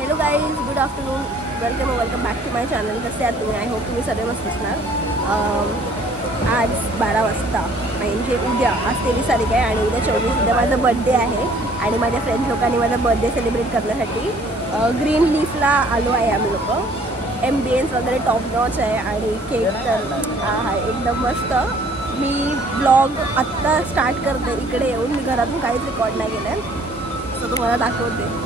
Hello guys, good afternoon, welcome back to my channel. कसे आहात तुम्ही? आय होप तुम्ही सगळे मस्त असणार. आज 12 वाजता म्हणजे उद्या, आज 23 तारीख आहे आणि उद्या 24 उद्या माझा बर्थडे आहे आणि माझ्या फ्रेंड्स लोकांनी माझा बर्थडे सेलिब्रेट करण्यासाठी ग्रीन लीफला आलो आहे. आम्ही लोक एम्बियन्स वगैरे टॉप नॉच आहे आणि केक तर आहे एकदम मस्त. मी ब्लॉग आत्ता स्टार्ट करते. इकडे येऊन मी घरातून काहीच रेकॉर्ड नाही केलं आहे, सो तुम्हाला दाखवते.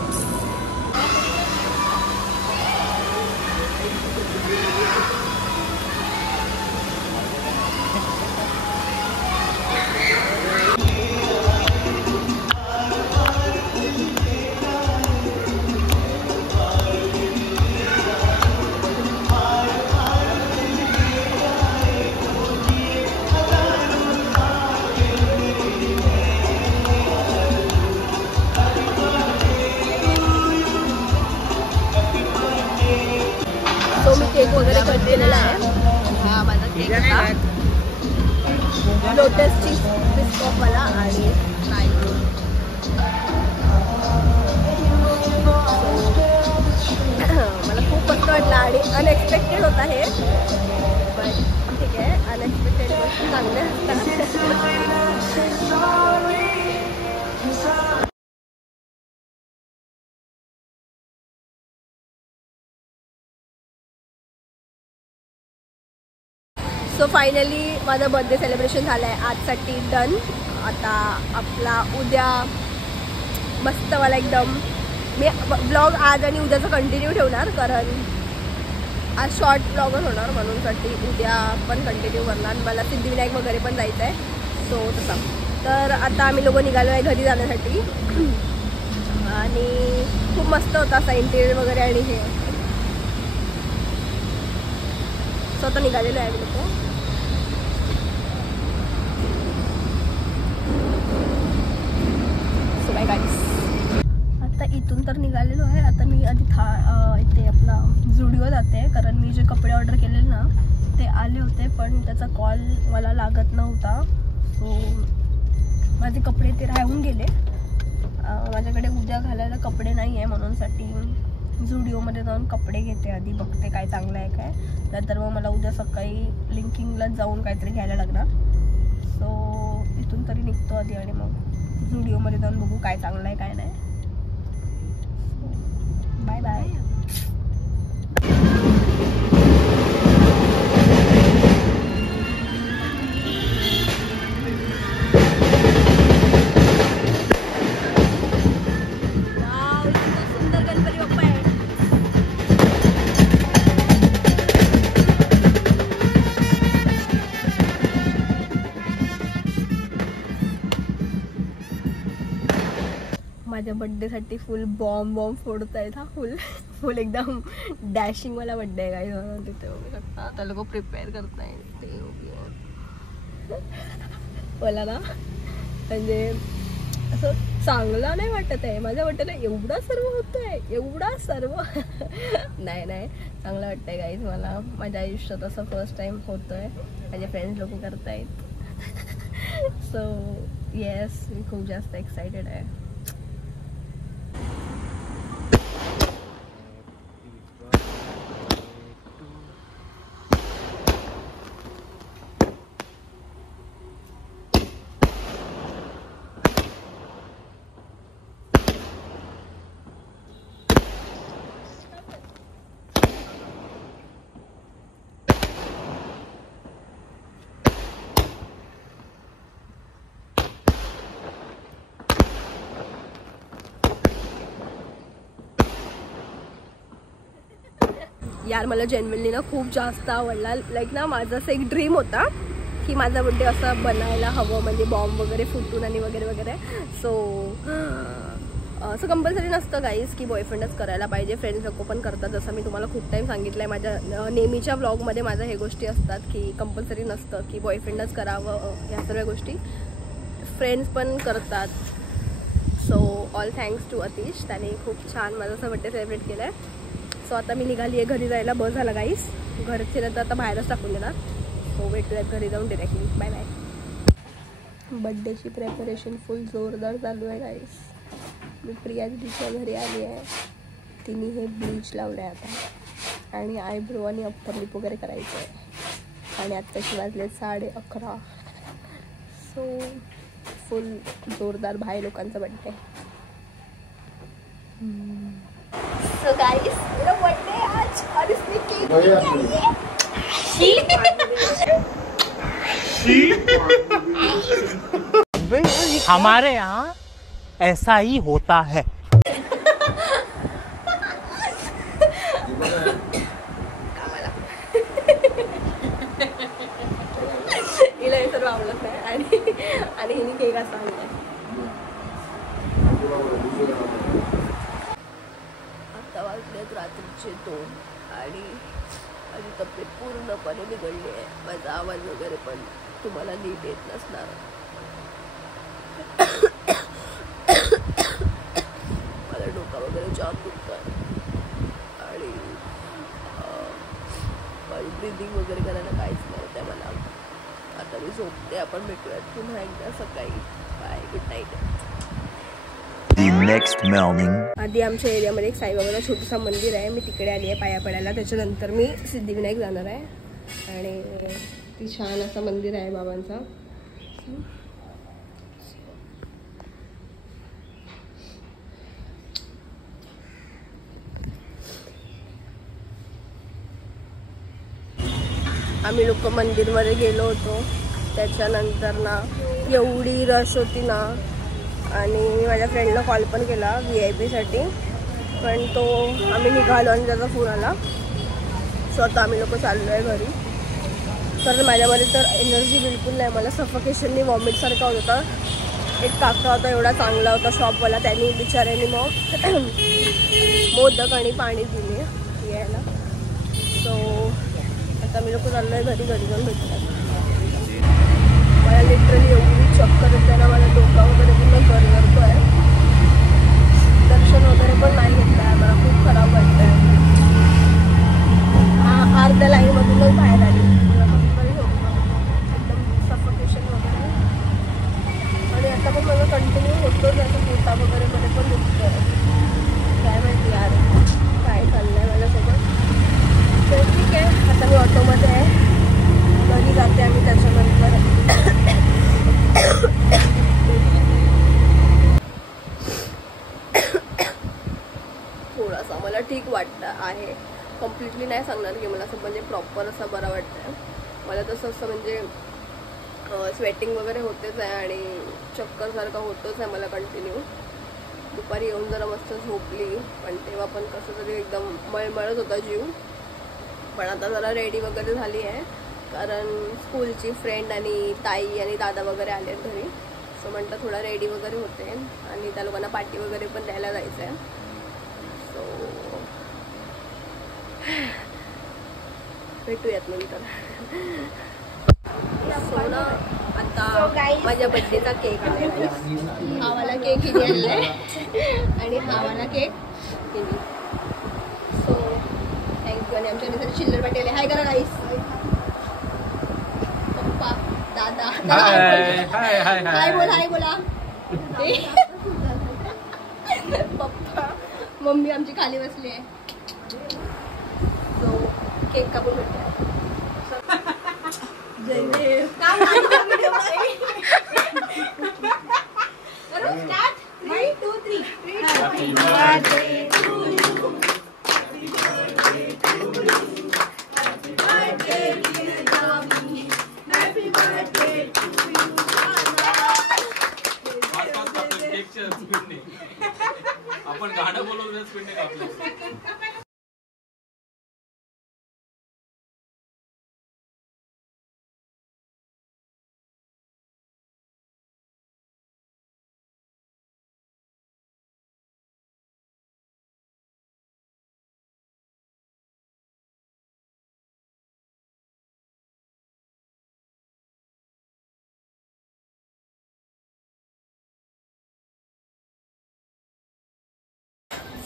मी केक वगैरे कट केलेला आहे. हा माझा केक होता लोटस चीज बिस्कॉपवाला आणि मला खूप मस्त वाटलं आणि अनएक्सपेक्टेड होता हे, पण ठीक आहे, अनएक्सपेक्टेड गोष्टी चांगल्या असतात. सो फायनली माझं बर्थडे सेलिब्रेशन झालं आहे. आजसाठी डन. आता आपला उद्या मस्त मला एकदम मी ब्लॉग आज आणि उद्याचं कंटिन्यू ठेवणार, कारण आज शॉर्ट ब्लॉगच होणार, म्हणूनसाठी उद्या पण कंटिन्यू करणार. मला सिद्धिविनायक वगैरे पण जायचं आहे, सो तसा. तर आता आम्ही लोक निघालो आहे घरी जाण्यासाठी आणि खूप मस्त होता असा इंटेरियर वगैरे आणि हे. सो आता निघालेलो आहे आम्ही लोक. आता इथून तर निघालेलो आहे. आता मी आधी इथे आपला झुडिओ जाते, कारण मी जे कपडे ऑर्डर केलेले ना ते आले होते, पण त्याचा कॉल मला लागत नव्हता. सो माझे कपडे ते राहून गेले. माझ्याकडे उद्या घालायला कपडे नाही आहे, म्हणूनसाठी झुडिओमध्ये जाऊन कपडे घेते. आधी बघते काय चांगलं आहे काय, नंतर मग मला उद्या सकाळी लिंकिंगला जाऊन काहीतरी घ्यायला लागणार. सो इथून तरी निघतो आधी आणि मग झुडिओमध्ये जाऊन बघू काय चांगलं आहे काय नाही. Bye bye. माझ्या बड्डेसाठी फुल बॉम्ब फोडत आहेत. हा फुल एकदम डॅशिंगवाला बड्डे आहे काही म्हणून तिथे बघू शकता. आता लोक प्रिपेअर करताय ते मला ना म्हणजे असं चांगलं नाही वाटत आहे. माझ्या बड्डेला एवढा सर्व होतोय, एवढा सर्व नाही चांगलं वाटतंय गाईज. मला माझ्या आयुष्यात असं फर्स्ट टाइम होतोय, माझे फ्रेंड्स लोक करतायत. सो येस, मी खूप जास्त एक्सायटेड आहे. यार मला जेन्युइनली ना खूप जास्त आवडला. लाईक ना माझं असं एक ड्रीम होता की माझा बड्डे असं बनायला हवं, म्हणजे बॉम्ब वगैरे फुटून आणि वगैरे. सो असं कंपल्सरी नसतं गाईज की बॉयफ्रेंडच करायला पाहिजे, फ्रेंड्स लोक पण करतात. जसं मी तुम्हाला खूप टाईम सांगितलं आहे माझ्या नेहमीच्या व्लॉगमध्ये, माझ्या हे गोष्टी असतात की कंपल्सरी नसतं की बॉयफ्रेंडच करावं. ह्या सर्व गोष्टी फ्रेंड्स पण करतात. सो ऑल थँक्स टू अतिश, त्याने खूप छान माझा असं बड्डे सेलिब्रेट केलं आहे. सो आता मी निघाली आहे घरी जायला. बस झाला गाईस, घरचे नंतर आता बाहेरच टाकून देणार. सो भेटूयात घरी जाऊन डिरेक्टली. Bye bye. बड्डेची प्रेपरेशन फुल जोरदार चालू आहे गाईस. मी प्रिया दीदीच्या घरी आली आहे. तिने हे ब्लीच लावलं आहे आता आणि आयब्रो आणि अप्पर लिप वगैरे करायचं आहे आणि आत्ताशी वाजले 11:30. सो फुल जोरदार भाई लोकांचा बर्थडे. सो गाइस मेरा बर्थडे आज और इसमें केक हमारे यहाँ ऐसा ही होता है. हिला हे सर्व आवडत नाही आणि हिने केक असा आणलाय. आता वाजलेत रात्रीचे 2 आणि माझी तब्येत पूर्णपणे बिघडली आहे. माझा आवाज वगैरे पण तुम्हाला नीट येत नसणार. मला डोका वगैरे जाम दुखतोय आणि ब्रीदिंग वगैरे करायला काहीच नव्हतं मला. आता मी झोपते. आपण भेटूयात पुन्हा एकदा सकाळी. Bye, good night. Next morning. आधी आमच्या एरियामध्ये एक साईबाबाला छोटंसं मंदिर आहे. मी तिकडे आली आहे पाया पडायला. त्याच्यानंतर मी सिद्धिविनायक जाणार आहे आणि ती छान असं मंदिर आहे बाबांचा. आम्ही लोक मंदिरमध्ये गेलो होतो. त्याच्यानंतर ना एवढी रश होती ना आणि माझ्या फ्रेंडला कॉल पण केला VIP साठी, पण तो आम्ही निघालो आणि त्याचा फोन आला. सो आता आम्ही लोक चाललो आहे घरी. कारण माझ्यामध्ये तर एनर्जी बिलकुल नाही. मला सफोकेशननी वॉमिटसारखा होत होता. एक काका होता एवढा चांगला होता शॉपवाला. त्यांनी बिचाऱ्याने मग मोदक आणि पाणी दिले यायला. सो आता आम्ही लोक चाललो आहे घरी जाऊन भेटतात. मला लिटरली एवढी चक्कर येते ना. मला डोका वगैरे पूर्ण गरगरतो आहे. दर्शन वगैरे पण नाही घेतलं आहे. मला खूप खराब वाटतं आहे. अर्ध्या लाईनमधूनच बाहेर आली. मला कसं तरी होतं एकदम सफोकेशन वगैरे. आणि आता पण मला कंटिन्यू होतोच असं पोटा वगैरे मध्ये पण दुखतं आहे. काय माहिती यार काय चाललं आहे माझ्यासोबत. तर ठीक आहे, आता मी ऑटोमध्ये आहे. घरी जाते आणि त्याच्यानंतर थोडासा मला ठीक वाटतं आहे. कम्प्लिटली नाही सांगणार की मला असं म्हणजे प्रॉपर असं बरं वाटतं आहे. मला तसं असं म्हणजे स्वेटिंग वगैरे होतेच आहे आणि चक्करसारखं होतंच आहे मला कंटिन्यू. दुपारी येऊन जरा मस्त झोपली, पण तेव्हा पण कसं तरी एकदम मळमळत होता जीव. पण आता जरा रेडी वगैरे झाली आहे कारण स्कूलची फ्रेंड आणि ताई आणि दादा वगैरे आले आहेत घरी. सो म्हटलं थोडा रेडी वगैरे होते आणि त्या लोकांना पार्टी वगैरे पण द्यायला जायचं आहे. सो भेटूयात नंतर. सो ना आता माझ्या बड्डेचा केक आलाय. हा वाला केक हिने आणलाय आणि हा वाला केक हिने. So thank you. आणि आमच्या घरी चिल्लर पार्टी आले. हाय करा गाईस. पप्पा दादा हाय बोला. पप्पा मम्मी आमची खाली बसली आहे. सो केक कापून भेटूया. जय देव. Start 1 2 3. Happy birthday to you. Happy birthday to you. Happy birthday dear Jami. Happy birthday to you. आपण गाणं बोलवलं स्पीडने कापलं.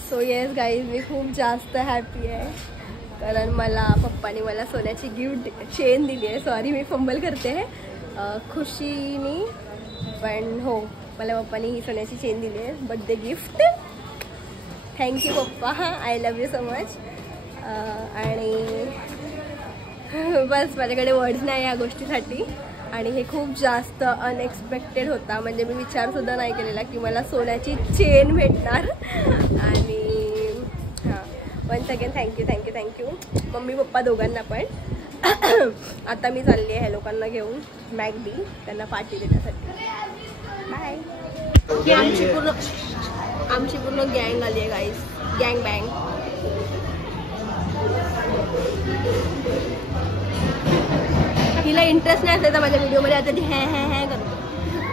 सो येस गाईज, मी खूप जास्त हॅपी आहे कारण मला पप्पानी मला सोन्याची गिफ्ट चेन दिली आहे. सॉरी मी फंबल करते खुशीनी, पण हो मला पप्पानी ही सोन्याची चेन दिली आहे बर्थडे गिफ्ट. थँक्यू पप्पा, I love you so much. आणि बस माझ्याकडे वर्ड्स नाही या गोष्टीसाठी. आणि हे खूप जास्त अनएक्सपेक्टेड होता, म्हणजे मी विचारसुद्धा नाही केलेला की मला सोन्याची चेन भेटणार. आणि हां, once again thank you thank you thank you mummy papa दोघांना पण. आता मी चालली आहे ह्या लोकांना घेऊन मॅगडी, त्यांना पार्टी देण्यासाठी. बाय. ही आमची पूर्ण गँग आली आहे गाईज, गँग बँग. हिला इंटरेस्ट नाही असायचा माझ्या व्हिडिओमध्ये, आता ती हॅ करतो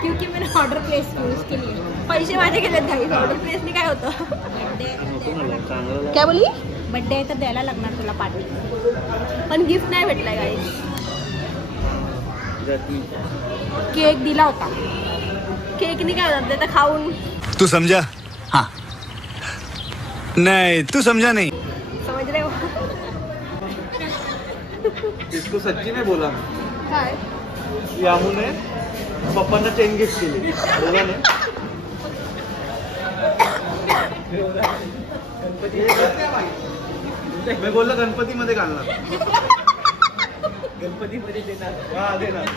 क्योंकि मैंने ऑर्डर प्लेस की उसके लिए. पैसे माझे गेलेत गाईज, ऑर्डर प्लेसनी काय होतं. काय बोलली? बर्थडे तर द्यायला लागणार तुला पार्टी, पण गिफ्ट नाही भेटलाय गाईज. केक दिला होता. केकनी काय होतं ते तर खाऊन. तू समझा? हाँ. नहीं तू समझा नहीं. समझ रहे हो? इसको सच्ची में बोला काय यामूने पप्पांना चेन गिफ्ट केली, बोला नाही. मी बोललो गणपतीमध्ये घालणार, गणपतीमध्ये देणार. हा देणार.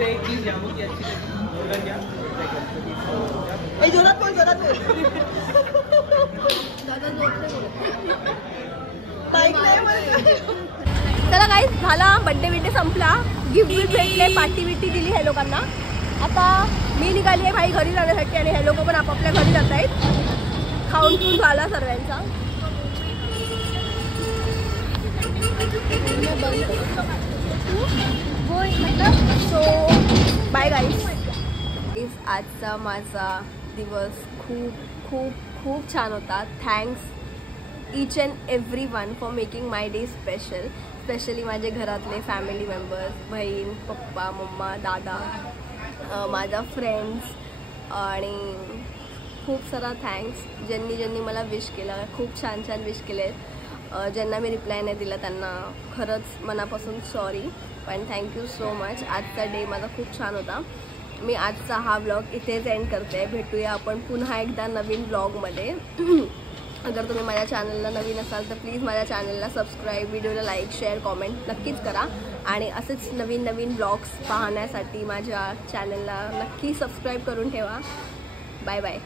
एक चीज यामू की अच्छी बोला क्या जोरात बोल, जोरात बोल. दादा जोरात बोल. चला गाईज, झाला बड्डे बिड्डे संपला, गिफ्ट भेटले, पार्टी बिट्टी दिली ह्या लोकांना. आता मी निघाली आहे भाई घरी जाण्यासाठी आणि हे लोक पण आपापल्या घरी जात आहेत. खाऊन पिऊन झाला सर्वांचा. So bye guys. आजचा माझा दिवस खूप खूप खूप छान होता. Thanks each and every one for making my day special. Specially माझे घरातले फॅमिली मेंबर्स, बहीण, पप्पा, मम्मा, दादा, माझ्या फ्रेंड्स. आणि खूप सारा थँक्स ज्यांनी मला विश केलं. खूप छान छान विश केले. ज्यांना मी रिप्लाय नाही दिला त्यांना खरंच मनापासून सॉरी, पण थँक्यू सो मच. आजचा डे माझा खूप छान होता. मी आजचा हा व्लॉग इथेच एंड करते. भेटूया आपण पुन्हा एकदा नवीन व्लॉगमध्ये. अगर तुम्ही माझ्या चॅनलला नवीन असाल तर प्लीज माझ्या चॅनलला सबस्क्राईब, व्हिडिओला लाईक, शेअर, कॉमेंट नक्कीच करा. आणि असेच नवीन नवीन ब्लॉग्स पाहण्यासाठी माझ्या चॅनलला नक्की सबस्क्राईब करून ठेवा. Bye bye.